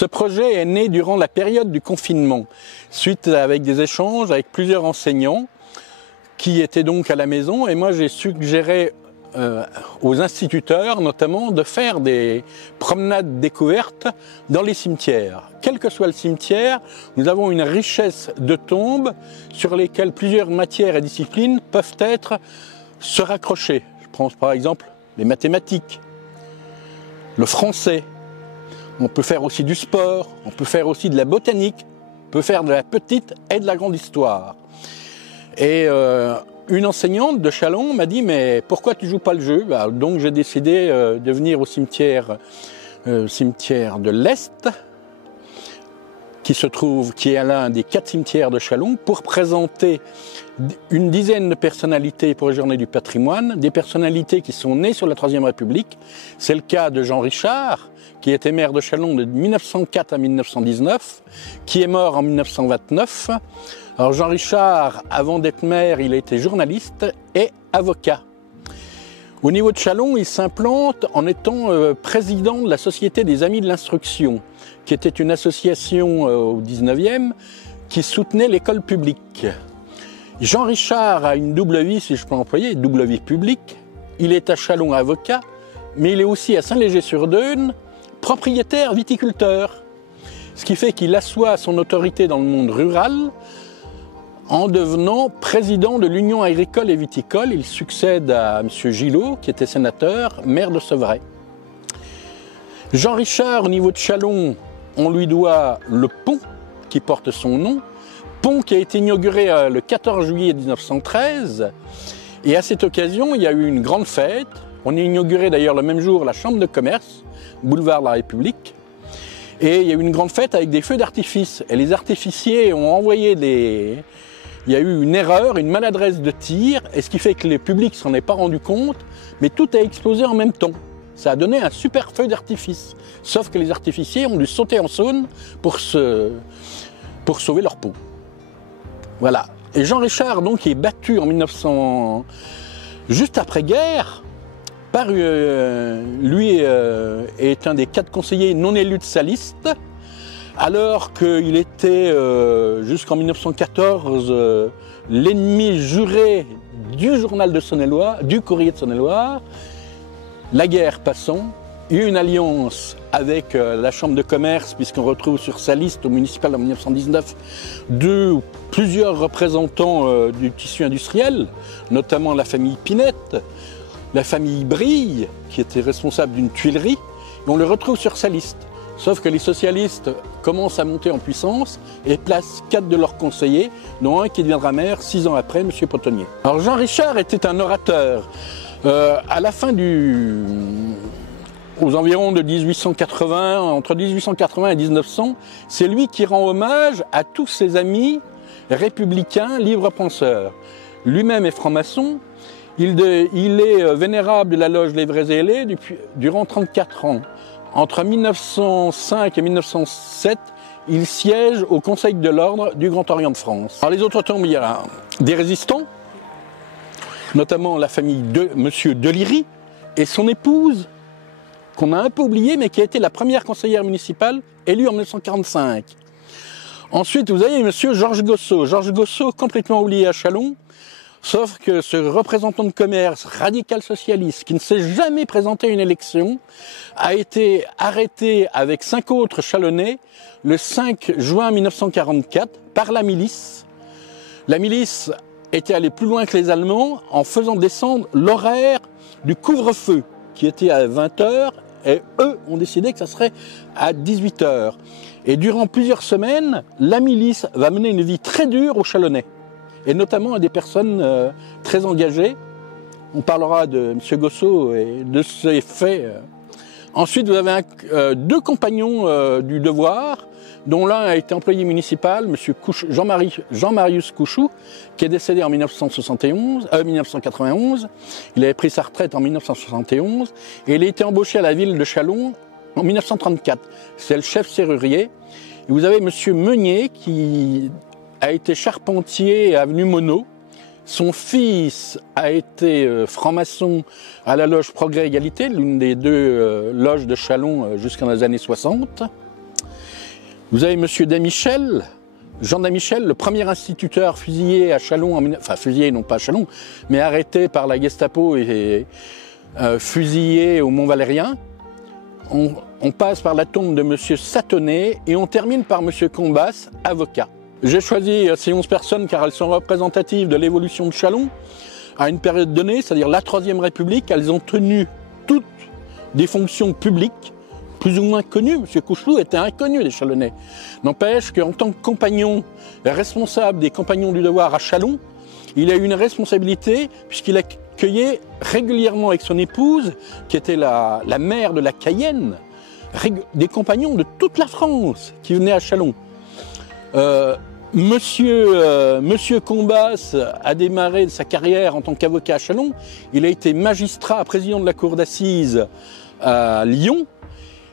Ce projet est né durant la période du confinement, suite avec des échanges avec plusieurs enseignants qui étaient donc à la maison. Et moi, j'ai suggéré aux instituteurs, notamment, de faire des promenades découvertes dans les cimetières. Quel que soit le cimetière, nous avons une richesse de tombes sur lesquelles plusieurs matières et disciplines peuvent se raccrocher. Je prends par exemple les mathématiques, le français. On peut faire aussi du sport, on peut faire aussi de la botanique, on peut faire de la petite et de la grande histoire. Et une enseignante de Châlons m'a dit « Mais pourquoi tu joues pas le jeu ?» Donc j'ai décidé de venir au cimetière de l'Est, qui est l'un des 4 cimetières de Châlons, pour présenter une dizaine de personnalités pour les Journées du patrimoine, des personnalités qui sont nées sur la Troisième République. C'est le cas de Jean Richard, qui était maire de Châlons de 1904 à 1919, qui est mort en 1929. Alors Jean Richard, avant d'être maire, il a été journaliste et avocat. Au niveau de Châlons, il s'implante en étant président de la Société des Amis de l'Instruction, qui était une association au 19e qui soutenait l'école publique. Jean Richard a une double vie, si je peux employer, une double vie publique. Il est à Châlons avocat, mais il est aussi à Saint-Léger-sur-Dheune, propriétaire viticulteur. Ce qui fait qu'il assoit son autorité dans le monde rural en devenant président de l'Union agricole et viticole. Il succède à M. Gillot, qui était sénateur, maire de Sevray. Jean Richard, au niveau de Châlons, on lui doit le pont qui porte son nom, pont qui a été inauguré le 14 juillet 1913. Et à cette occasion, il y a eu une grande fête. On a inauguré d'ailleurs le même jour la Chambre de commerce, boulevard de la République. Et il y a eu une grande fête avec des feux d'artifice. Et les artificiers ont envoyé Il y a eu une erreur, une maladresse de tir, et ce qui fait que le public s'en est pas rendu compte, mais tout a explosé en même temps. Ça a donné un super feu d'artifice. Sauf que les artificiers ont dû sauter en Saône pour sauver leur peau. Voilà. Et Jean Richard, donc, est battu en 1900, juste après-guerre, lui est un des 4 conseillers non élus de sa liste, alors qu'il était, jusqu'en 1914, l'ennemi juré du journal de Saône-et-Loire, du Courrier de Saône-et-Loire. La guerre passant, il y a eu une alliance avec la Chambre de commerce, puisqu'on retrouve sur sa liste au municipal en 1919 plusieurs représentants du tissu industriel, notamment la famille Pinette, la famille Brille, qui était responsable d'une tuilerie, et on le retrouve sur sa liste. Sauf que les socialistes commencent à monter en puissance et placent 4 de leurs conseillers, dont un qui deviendra maire 6 ans après, M. Potonnier. Alors Jean Richard était un orateur. À la fin aux environs de 1880, entre 1880 et 1900, c'est lui qui rend hommage à tous ses amis républicains, libres penseurs. Lui-même est franc-maçon. Il est vénérable de la loge Les Vrais et Ailés durant 34 ans. Entre 1905 et 1907, il siège au Conseil de l'Ordre du Grand Orient de France. Alors les autres tombes, il y a des résistants, notamment la famille de M. Deliri et son épouse, qu'on a un peu oubliée, mais qui a été la première conseillère municipale élue en 1945. Ensuite, vous avez M. Georges Gossot. Georges Gossot, complètement oublié à Châlons, sauf que ce représentant de commerce radical socialiste, qui ne s'est jamais présenté à une élection, a été arrêté avec 5 autres Châlonnais le 5 juin 1944 par la milice. La milice était allée plus loin que les Allemands en faisant descendre l'horaire du couvre-feu, qui était à 20h, et eux ont décidé que ça serait à 18h. Et durant plusieurs semaines, la milice va mener une vie très dure aux Châlonnais, et notamment à des personnes très engagées. On parlera de M. Gossot et de ses faits. Ensuite, vous avez 2 compagnons du devoir, dont l'un a été employé municipal, M. Jean-Marius Couchou, qui est décédé en 1991. Il avait pris sa retraite en 1971 et il a été embauché à la ville de Châlons en 1934. C'est le chef serrurier. Et vous avez M. Meunier qui a été charpentier à Avenue Monod. Son fils a été franc-maçon à la loge Progrès Égalité, l'une des 2 loges de Châlons jusqu'en les années 60. Vous avez monsieur Damichel, Jean Damichel, le premier instituteur fusillé à Châlons, enfin fusillé non pas à Châlons, mais arrêté par la Gestapo et fusillé au Mont-Valérien. On passe par la tombe de monsieur Satonnet et on termine par monsieur Combas, avocat. J'ai choisi ces 11 personnes car elles sont représentatives de l'évolution de Châlons à une période donnée, c'est-à-dire la Troisième République. Elles ont tenu toutes des fonctions publiques, plus ou moins connues. M. Couchelou était inconnu des Chalonnais. N'empêche qu'en tant que compagnon responsable des Compagnons du Devoir à Châlons, il a eu une responsabilité puisqu'il accueillait régulièrement avec son épouse, qui était la maire de la Cayenne, des compagnons de toute la France qui venaient à Châlons. Monsieur Combas a démarré sa carrière en tant qu'avocat à Châlons. Il a été magistrat, président de la cour d'assises à Lyon.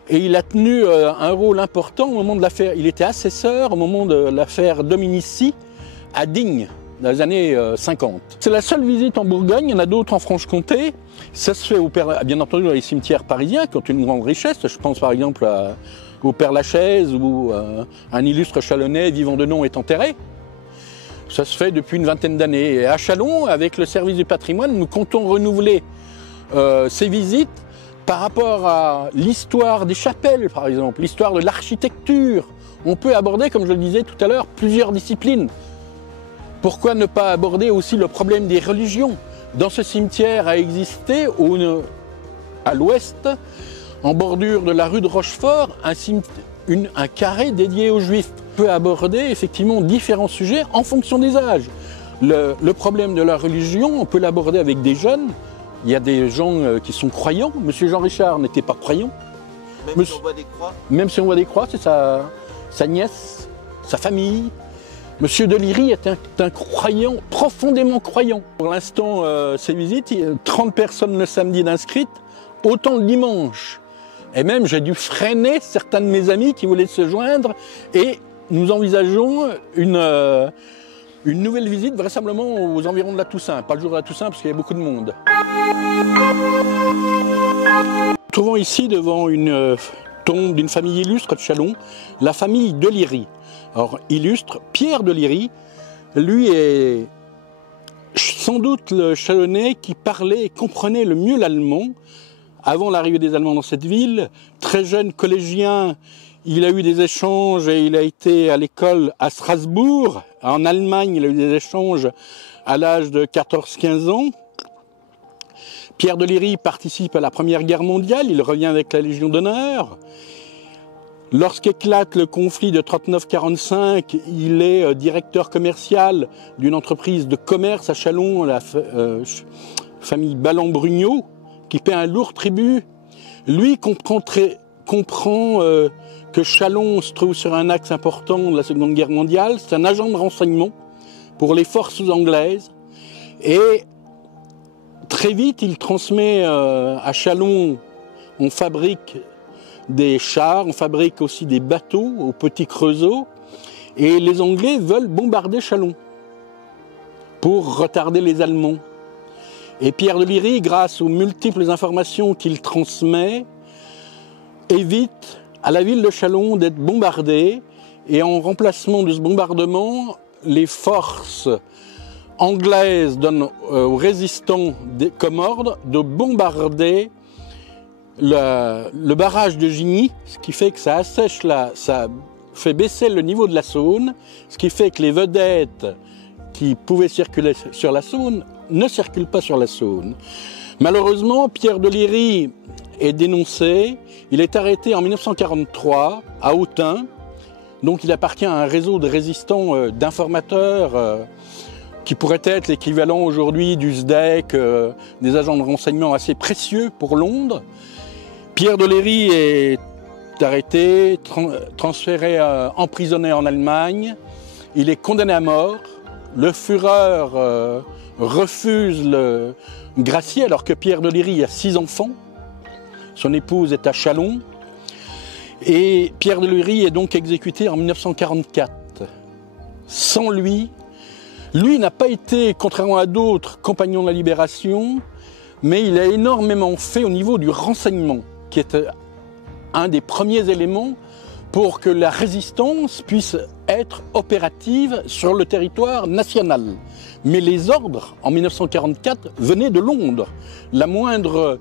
Et il a tenu un rôle important au moment de l'affaire. Il était assesseur au moment de l'affaire Dominici à Digne, dans les années 50. C'est la seule visite en Bourgogne, il y en a d'autres en Franche-Comté. Ça se fait bien entendu dans les cimetières parisiens qui ont une grande richesse. Je pense par exemple au Père-Lachaise où un illustre Chalonnais vivant de nom est enterré. Ça se fait depuis une vingtaine d'années. Et à Châlons, avec le service du patrimoine, nous comptons renouveler ces visites par rapport à l'histoire des chapelles, par exemple, l'histoire de l'architecture. On peut aborder, comme je le disais tout à l'heure, plusieurs disciplines. Pourquoi ne pas aborder aussi le problème des religions? Dans ce cimetière a existé, à l'ouest, en bordure de la rue de Rochefort, un carré dédié aux Juifs. On peut aborder effectivement différents sujets en fonction des âges. Le problème de la religion, on peut l'aborder avec des jeunes. Il y a des gens qui sont croyants. Monsieur Jean Richard n'était pas croyant. Même si on voit des croix. Même si on voit des croix, c'est sa nièce, sa famille. Monsieur Deliri est un croyant, profondément croyant. Pour l'instant, ces visites, 30 personnes le samedi d'inscrites, autant le dimanche. Et même, j'ai dû freiner certains de mes amis qui voulaient se joindre. Et nous envisageons une nouvelle visite, vraisemblablement aux environs de la Toussaint. Pas le jour de la Toussaint, parce qu'il y a beaucoup de monde. Nous nous trouvons ici devant une tombe d'une famille illustre de Châlons, la famille Deliri. Alors, illustre, Pierre Deliri, lui est sans doute le Chalonnais qui parlait et comprenait le mieux l'allemand. Avant l'arrivée des Allemands dans cette ville, très jeune collégien, il a eu des échanges et il a été à l'école à Strasbourg. En Allemagne, il a eu des échanges à l'âge de 14-15 ans. Pierre Deliri participe à la Première Guerre mondiale, il revient avec la Légion d'honneur. Lorsqu'éclate le conflit de 39-45, il est directeur commercial d'une entreprise de commerce à Châlons, la famille Balland-Brugnot, qui paie un lourd tribut. Lui comprend que Châlons se trouve sur un axe important de la Seconde Guerre mondiale. C'est un agent de renseignement pour les forces anglaises. Et très vite, il transmet à Châlons, on fabrique des chars, on fabrique aussi des bateaux au Petit Creusot. Et les Anglais veulent bombarder Châlons pour retarder les Allemands. Et Pierre Deliri, grâce aux multiples informations qu'il transmet, évite à la ville de Châlons d'être bombardée. Et en remplacement de ce bombardement, les forces anglaises donnent aux résistants comme ordre de bombarder le barrage de Gigny, ce qui fait que ça assèche ça fait baisser le niveau de la Saône, ce qui fait que les vedettes qui pouvaient circuler sur la Saône ne circulent pas sur la Saône. Malheureusement, Pierre Deliri est dénoncé. Il est arrêté en 1943 à Autun. Donc il appartient à un réseau de résistants, d'informateurs qui pourrait être l'équivalent aujourd'hui du SDEC, des agents de renseignement assez précieux pour Londres. Pierre Deliri est arrêté, transféré, emprisonné en Allemagne. Il est condamné à mort. Le Führer refuse le gracier alors que Pierre Deliri a 6 enfants. Son épouse est à Châlons. Et Pierre Deliri est donc exécuté en 1944. Sans lui n'a pas été, contrairement à d'autres compagnons de la Libération, mais il a énormément fait au niveau du renseignement, qui est un des premiers éléments pour que la résistance puisse être opérative sur le territoire national. Mais les ordres, en 1944, venaient de Londres. Le moindre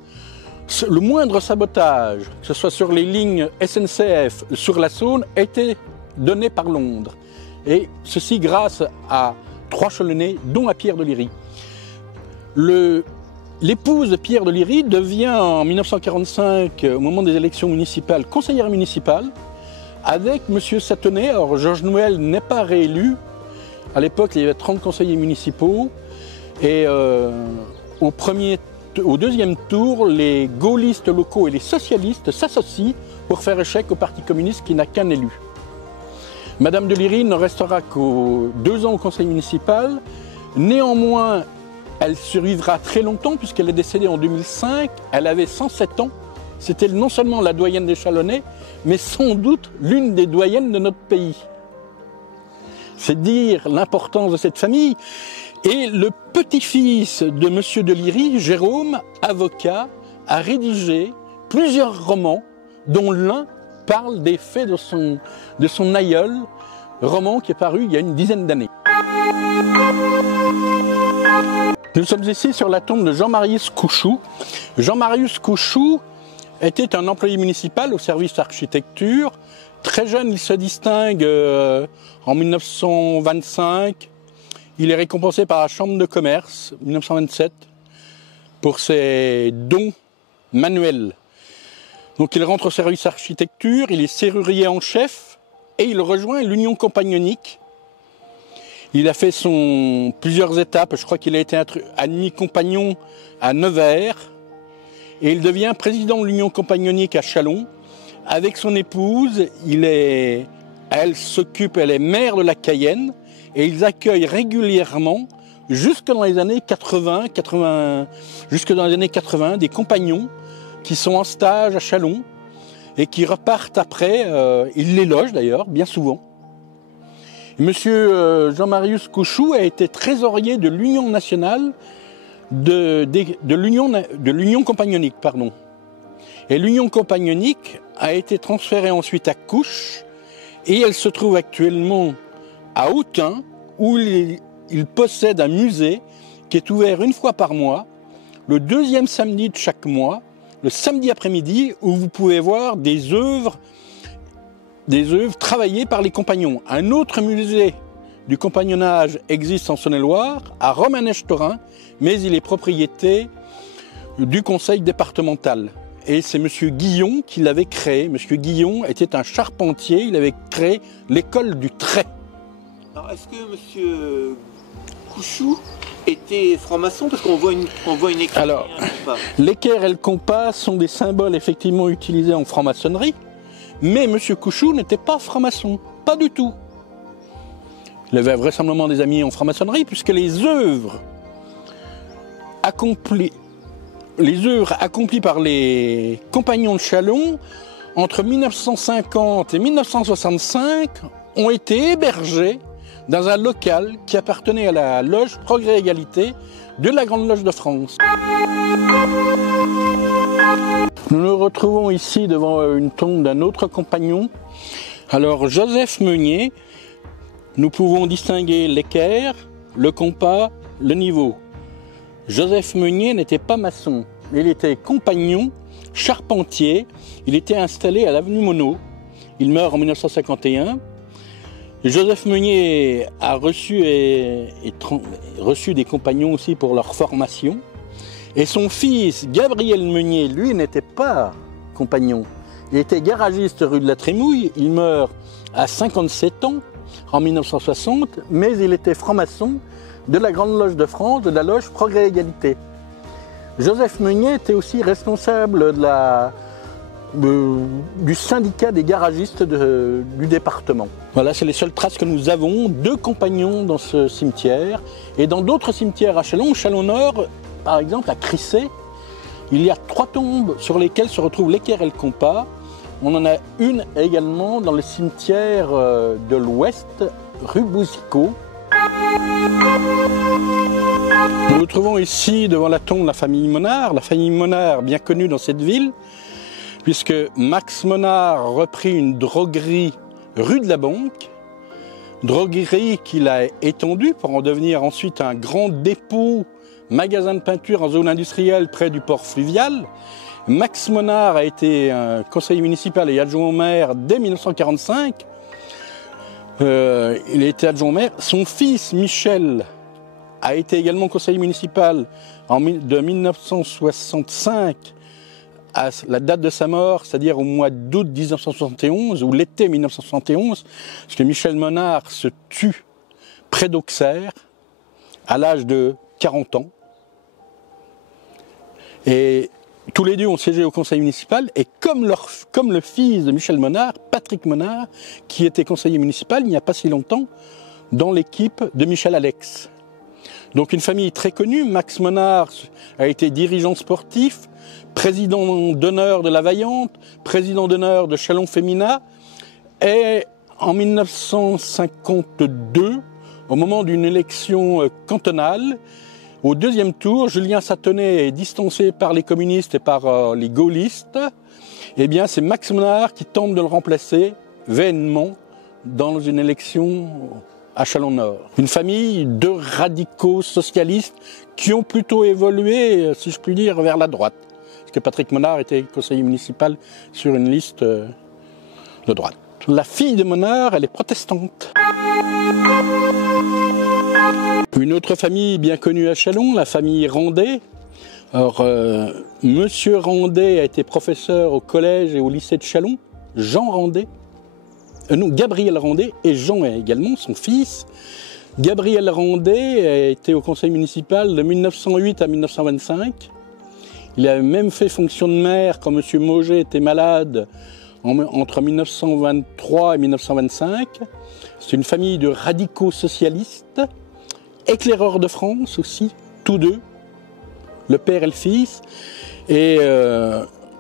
sabotage, que ce soit sur les lignes SNCF, sur la Saône, était donné par Londres. Et ceci grâce à 3 Chalonnais, dont à Pierre de Liry. L'épouse de Pierre de Liry devient en 1945, au moment des élections municipales, conseillère municipale, avec M. Satonnet. Alors Georges Nouel n'est pas réélu. À l'époque, il y avait 30 conseillers municipaux. Et au deuxième tour, les gaullistes locaux et les socialistes s'associent pour faire échec au Parti communiste qui n'a qu'un élu. Madame de Liry ne restera que 2 ans au conseil municipal. Néanmoins, elle survivra très longtemps puisqu'elle est décédée en 2005. Elle avait 107 ans. C'était non seulement la doyenne des Chalonnais, mais sans doute l'une des doyennes de notre pays. C'est dire l'importance de cette famille. Et le petit-fils de M. de Liry, Jérôme, avocat, a rédigé plusieurs romans, dont l'un parle des faits de son aïeul, roman qui est paru il y a une dizaine d'années. Nous sommes ici sur la tombe de Jean-Marius Couchou. Jean-Marius Couchou était un employé municipal au service d'architecture. Très jeune, il se distingue en 1925. Il est récompensé par la Chambre de commerce, 1927, pour ses dons manuels. Donc il rentre au service d'architecture, il est serrurier en chef et il rejoint l'Union compagnonique. Il a fait plusieurs étapes, je crois qu'il a été admis compagnon à Nevers. Et il devient président de l'Union compagnonique à Châlons. Avec son épouse, elle est maire de la Cayenne et ils accueillent régulièrement, jusque dans les années 80, des compagnons qui sont en stage à Châlons et qui repartent après. Ils les logent d'ailleurs, bien souvent. Monsieur Jean-Marius Couchou a été trésorier de l'Union nationale de l'Union compagnonique, pardon. Et l'Union compagnonique a été transférée ensuite à Couches et elle se trouve actuellement à Autun où il possède un musée qui est ouvert une fois par mois, le 2e samedi de chaque mois, le samedi après-midi, où vous pouvez voir des œuvres travaillées par les compagnons. Un autre musée du compagnonnage existe en Saône-et-Loire, à Romanèche-Thorin, mais il est propriété du conseil départemental. Et c'est M. Guillon qui l'avait créé. M. Guillon était un charpentier, il avait créé l'école du trait. Alors est-ce que M. Couchou était franc-maçon? Parce qu'on voit une équerre. Alors, l'équerre et le compas sont des symboles effectivement utilisés en franc-maçonnerie, mais M. Couchou n'était pas franc-maçon, pas du tout. Il avait vraisemblablement des amis en franc-maçonnerie, puisque les œuvres accomplies par les compagnons de Châlons entre 1950 et 1965 ont été hébergées dans un local qui appartenait à la loge Progrès Égalité de la Grande Loge de France. Nous nous retrouvons ici devant une tombe d'un autre compagnon. Alors Joseph Meunier, nous pouvons distinguer l'équerre, le compas, le niveau. Joseph Meunier n'était pas maçon, il était compagnon, charpentier, il était installé à l'avenue Monod. Il meurt en 1951. Joseph Meunier a reçu des compagnons aussi pour leur formation. Et son fils, Gabriel Meunier, lui, n'était pas compagnon. Il était garagiste rue de la Trémouille. Il meurt à 57 ans, en 1960, mais il était franc-maçon de la Grande Loge de France, de la loge Progrès Égalité. Joseph Meunier était aussi responsable du syndicat des garagistes du département. Voilà, c'est les seules traces que nous avons, 2 compagnons dans ce cimetière. Et dans d'autres cimetières à Châlons, au Châlons-Nord, par exemple à Crissé, il y a 3 tombes sur lesquelles se retrouvent l'équerre et le compas. On en a une également dans le cimetière de l'Ouest, rue Bouzicault. Nous nous trouvons ici devant la tombe de la famille Monard bien connue dans cette ville. puisque Max Monard reprit une droguerie rue de la Banque, droguerie qu'il a étendue pour en devenir ensuite un grand dépôt, magasin de peinture en zone industrielle près du port fluvial. Max Monard a été conseiller municipal et adjoint au maire dès 1945. Il a été adjoint au maire. Son fils Michel a été également conseiller municipal de 1965 à la date de sa mort, c'est-à-dire au mois d'août 1971 ou l'été 1971, parce que Michel Monard se tue près d'Auxerre à l'âge de 40 ans. Et tous les deux ont siégé au conseil municipal, et comme le fils de Michel Monard, Patrick Monard, qui était conseiller municipal il n'y a pas si longtemps, dans l'équipe de Michel Alex. Donc une famille très connue. Max Monard a été dirigeant sportif, président d'honneur de la Vaillante, président d'honneur de Châlons Fémina, et en 1952, au moment d'une élection cantonale, au deuxième tour, Julien Satonnet est distancé par les communistes et par les gaullistes. Eh bien, c'est Max Monard qui tente de le remplacer vainement dans une élection à Châlons-Nord. Une famille de radicaux socialistes qui ont plutôt évolué, si je puis dire, vers la droite. Parce que Patrick Monard était conseiller municipal sur une liste de droite. La fille de Monard, elle est protestante. Une autre famille bien connue à Châlons, la famille Randet. Alors, Monsieur Randet a été professeur au collège et au lycée de Châlons. Jean Randet. Gabriel Randet, et Jean également, son fils. Gabriel Randet a été au conseil municipal de 1908 à 1925. Il a même fait fonction de maire quand M. Mauget était malade entre 1923 et 1925. C'est une famille de radicaux socialistes, éclaireurs de France aussi, tous deux, le père et le fils. Et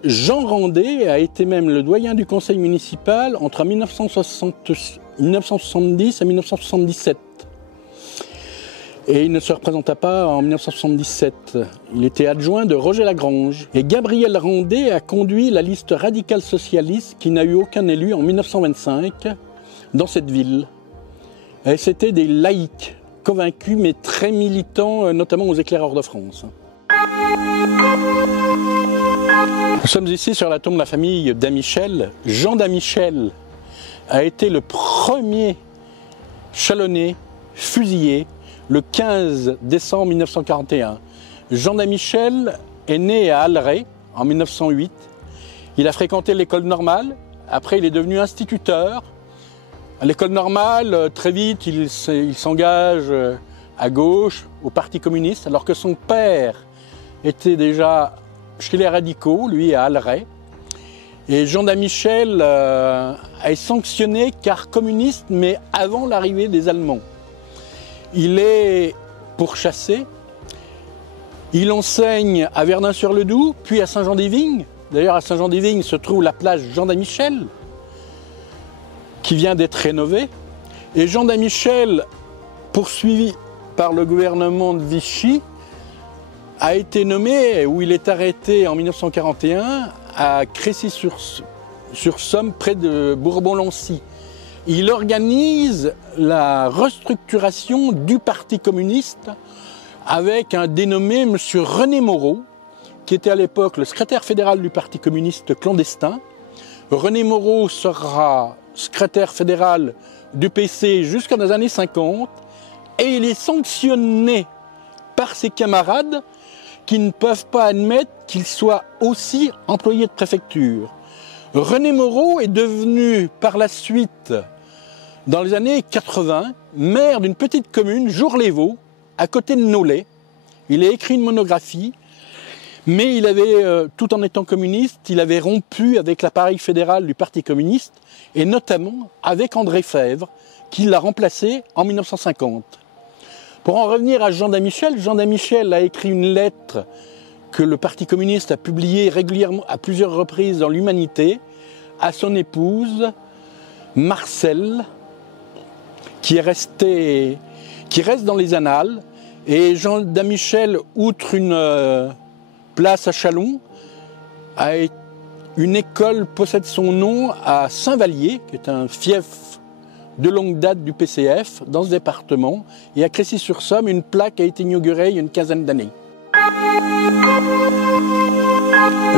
Jean Randet a été même le doyen du conseil municipal entre 1970 et 1977. Et il ne se représenta pas en 1977. Il était adjoint de Roger Lagrange. Et Gabriel Randet a conduit la liste radicale socialiste qui n'a eu aucun élu en 1925 dans cette ville. Et c'était des laïcs convaincus mais très militants, notamment aux éclaireurs de France. Nous sommes ici sur la tombe de la famille Damichel. Jean Damichel a été le premier Chalonnais fusillé le 15 décembre 1941. Jean Damichel est né à Alray en 1908. Il a fréquenté l'école normale. Après, il est devenu instituteur. À l'école normale, très vite, il s'engage à gauche, au Parti communiste, alors que son père était déjà chez les radicaux, lui à Alray. Et Jean Damichel est sanctionné car communiste, mais avant l'arrivée des Allemands. Il est pourchassé. Il enseigne à Verdun-sur-le-Doubs, puis à Saint-Jean-des-Vignes. D'ailleurs, à Saint-Jean-des-Vignes se trouve la place Jean Damichel, qui vient d'être rénovée. Et Jean Damichel, poursuivi par le gouvernement de Vichy, a été nommé, où il est arrêté en 1941, à Crécy-sur-Somme, près de Bourbon-Lancy. Il organise la restructuration du Parti communiste avec un dénommé M. René Moreau, qui était à l'époque le secrétaire fédéral du Parti communiste clandestin. René Moreau sera secrétaire fédéral du PC jusqu'à les années 50 et il est sanctionné par ses camarades qui ne peuvent pas admettre qu'il soit aussi employé de préfecture. René Moreau est devenu par la suite, dans les années 80, maire d'une petite commune, Jour-les-Vaux, à côté de Nolay. Il a écrit une monographie, mais il avait, tout en étant communiste, il avait rompu avec l'appareil fédéral du Parti communiste, et notamment avec André Fèvre, qui l'a remplacé en 1950. Pour en revenir à Jean Damichel a écrit une lettre que le Parti communiste a publiée régulièrement à plusieurs reprises dans l'Humanité à son épouse, Marcelle, qui reste dans les annales. Et Jean Damichel, outre une place à Châlons, une école possède son nom à Saint-Vallier, qui est un fief de longue date du PCF dans ce département. Et à Crécy-sur-Somme, une plaque a été inaugurée il y a une quinzaine d'années.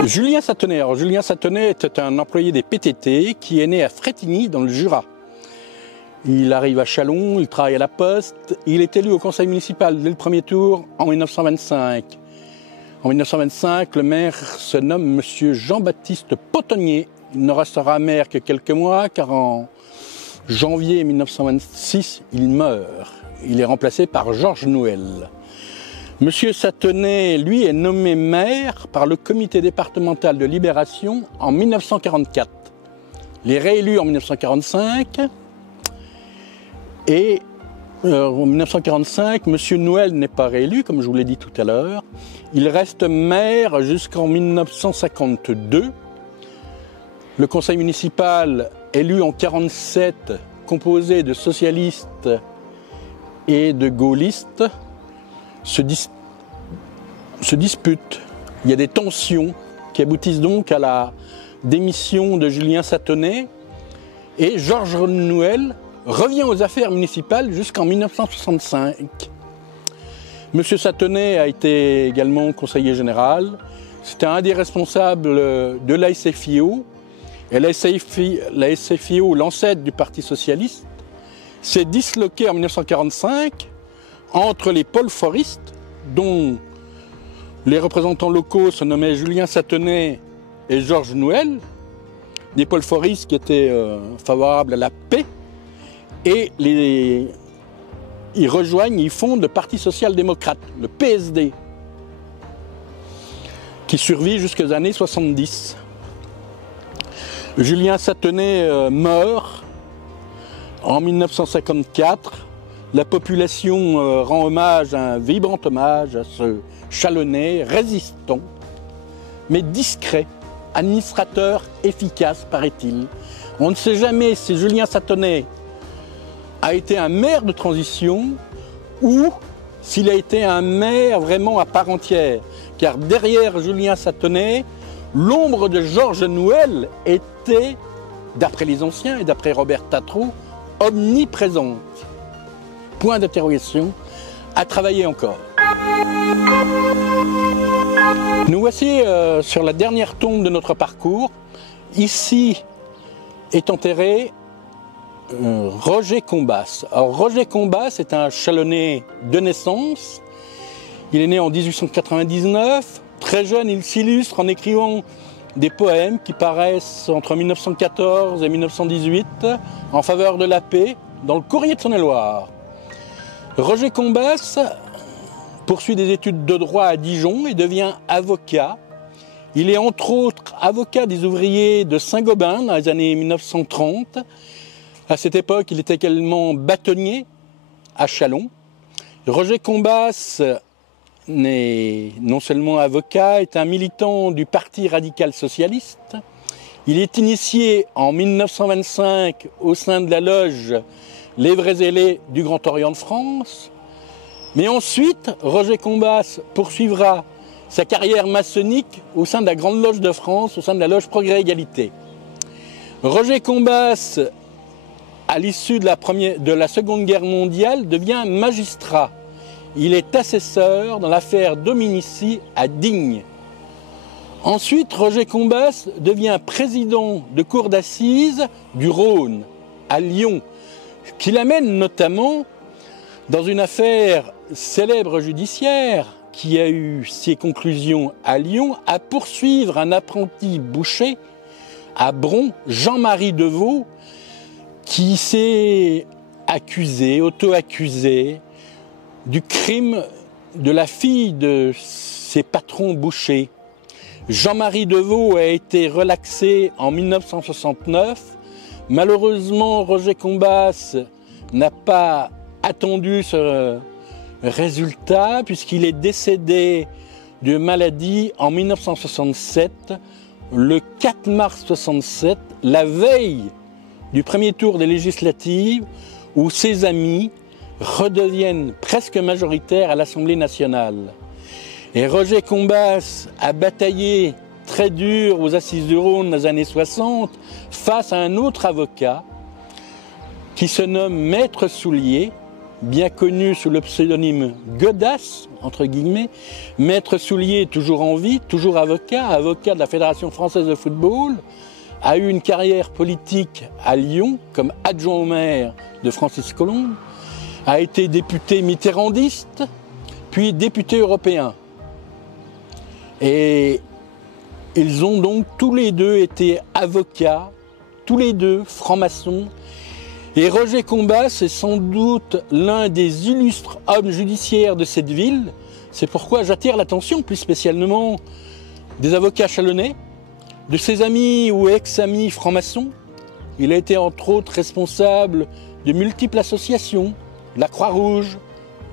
Julien Satonnet. Alors, Julien Satonnet était un employé des PTT qui est né à Frétigny dans le Jura. Il arrive à Châlons, il travaille à la Poste. Il est élu au conseil municipal dès le premier tour en 1925. En 1925, le maire se nomme Monsieur Jean-Baptiste Potonnier. Il ne restera maire que quelques mois car en janvier 1926, il meurt. Il est remplacé par Georges Nouel. Monsieur Satonnet, lui, est nommé maire par le comité départemental de libération en 1944. Il est réélu en 1945 et en 1945, Monsieur Nouel n'est pas réélu, comme je vous l'ai dit tout à l'heure. Il reste maire jusqu'en 1952. Le conseil municipal, élu en 1947, composé de socialistes et de gaullistes, se dispute. Il y a des tensions qui aboutissent donc à la démission de Julien Satonnet et Georges Nouel revient aux affaires municipales jusqu'en 1965. Monsieur Satonnet a été également conseiller général. C'était un des responsables de la SFIO. Et la SFIO, l'ancêtre du Parti socialiste, s'est disloquée en 1945 entre les pôles foristes, dont les représentants locaux se nommaient Julien Satonnet et Georges Nouel, des pôles foristes qui étaient favorables à la paix, et ils rejoignent, ils fondent le Parti social-démocrate, le PSD, qui survit jusqu'aux années 70. Julien Satonnet meurt en 1954. La population rend hommage, un vibrant hommage à ce Chalonnais, résistant, mais discret, administrateur efficace, paraît-il. On ne sait jamais si Julien Satonnet a été un maire de transition ou s'il a été un maire vraiment à part entière. Car derrière Julien Satonnet, l'ombre de Georges Nouel était, d'après les anciens et d'après Robert Tatreau, omniprésente. Point d'interrogation, à travailler encore. Nous voici sur la dernière tombe de notre parcours. Ici est enterré Roger Combas. Alors Roger Combas est un Chalonnais de naissance. Il est né en 1899. Très jeune, il s'illustre en écrivant des poèmes qui paraissent entre 1914 et 1918 en faveur de la paix dans le Courrier de Saône-et-Loire. Roger Combas poursuit des études de droit à Dijon et devient avocat. Il est entre autres avocat des ouvriers de Saint-Gobain dans les années 1930. À cette époque, il est également bâtonnier à Châlons. Roger Combas n'est non seulement avocat, est un militant du Parti radical socialiste. Il est initié en 1925 au sein de la loge Les Vrais Ailés du Grand Orient de France. Mais ensuite, Roger Combas poursuivra sa carrière maçonnique au sein de la Grande Loge de France, au sein de la loge Progrès Égalité. Roger Combas, à l'issue de la Seconde Guerre mondiale, devient magistrat. Il est assesseur dans l'affaire Dominici à Digne. Ensuite, Roger Combas devient président de cour d'assises du Rhône, à Lyon, qui l'amène notamment dans une affaire célèbre judiciaire qui a eu ses conclusions à Lyon, à poursuivre un apprenti boucher à Bron, Jean-Marie Deveau, qui s'est auto-accusé du crime de la fille de ses patrons bouchers. Jean-Marie Deveau a été relaxé en 1969. Malheureusement, Roger Combas n'a pas attendu ce résultat puisqu'il est décédé de maladie en 1967, le 4 mars 1967, la veille du premier tour des législatives où ses amis redeviennent presque majoritaires à l'Assemblée nationale. Et Roger Combas a bataillé très dur aux Assises du Rhône dans les années 60 face à un autre avocat qui se nomme Maître Soulier, bien connu sous le pseudonyme Godas, entre guillemets. Maître Soulier, toujours en vie, toujours avocat de la Fédération française de football, a eu une carrière politique à Lyon comme adjoint au maire de Francis Colombe, a été député mitterrandiste, puis député européen. Et ils ont donc tous les deux été avocats, tous les deux francs-maçons. Et Roger Combas est sans doute l'un des illustres hommes judiciaires de cette ville. C'est pourquoi j'attire l'attention plus spécialement des avocats chalonnais, de ses amis ou ex-amis francs-maçons. Il a été entre autres responsable de multiples associations, de la Croix-Rouge,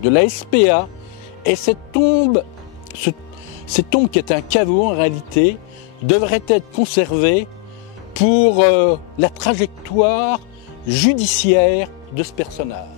de la SPA. Et cette tombe qui est un caveau en réalité, devrait être conservée pour la trajectoire judiciaire de ce personnage.